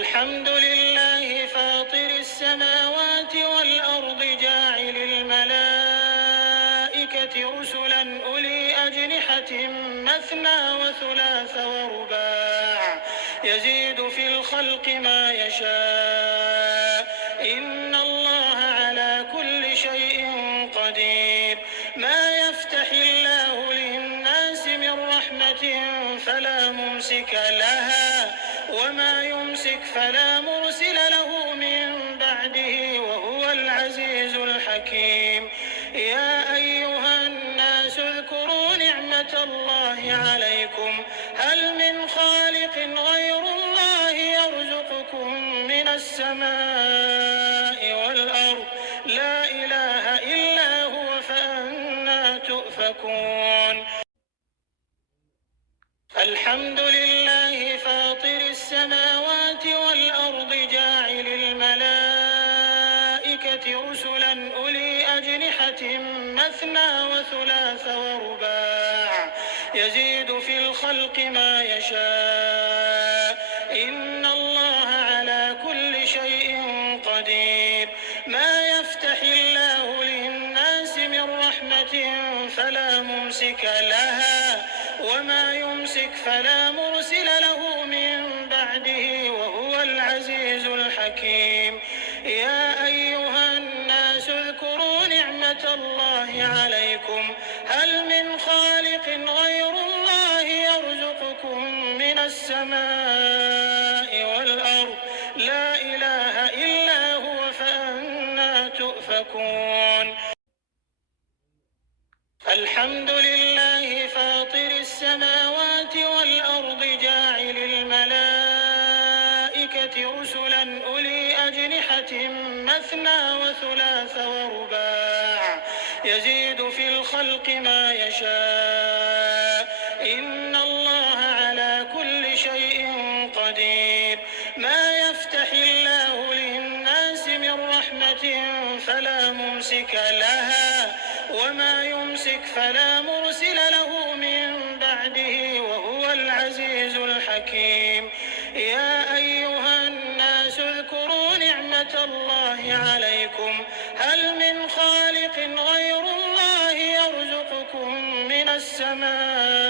الحمد لله فاطر السماوات والأرض جاعل الملائكة رسلا أولي أجنحة مثنى وثلاث ورباع يزيد في الخلق ما يشاء إن الله على كل شيء قدير. ما يفتح الله للناس من رحمة فلا ممسك لها وما يمسك فلا مرسل له من بعده وهو العزيز الحكيم. يا أيها الناس اذكروا نعمة الله عليكم هل من خالق غير الله يرزقكم من السماء والأرض لا إله إلا هو فأنى تؤفكون. الحمد لله فاطر السماوات والأرض جاعل الملائكة رسلا أولي أجنحة مثنى وثلاث ورباع يزيد في الخلق ما يشاء إن الله على كل شيء قدير. ما يفتح الله للناس من رحمة فلا ممسك لها وما يمسك فلا مرسل له من بعده وهو العزيز الحكيم. يا أيها الناس اذكروا نعمة الله عليكم هل من خالق غير الله يرزقكم من السماء والأرض لا إله إلا هو فأنى تؤفكون. الحمد لله فاطر السماوات والأرض جاعل الملائكة رسلا أولي أجنحة مثنى وثلاث ورباع يزيد في الخلق ما يشاء إن الله على كل شيء قدير. ما يفتح الله للناس من رحمة فلا ممسك لها وما يمسك فلا مرسل له من بعده وهو العزيز الحكيم. يا أيها الناس اذكروا نعمة الله عليكم هل من خالق غير الله يرزقكم من السماء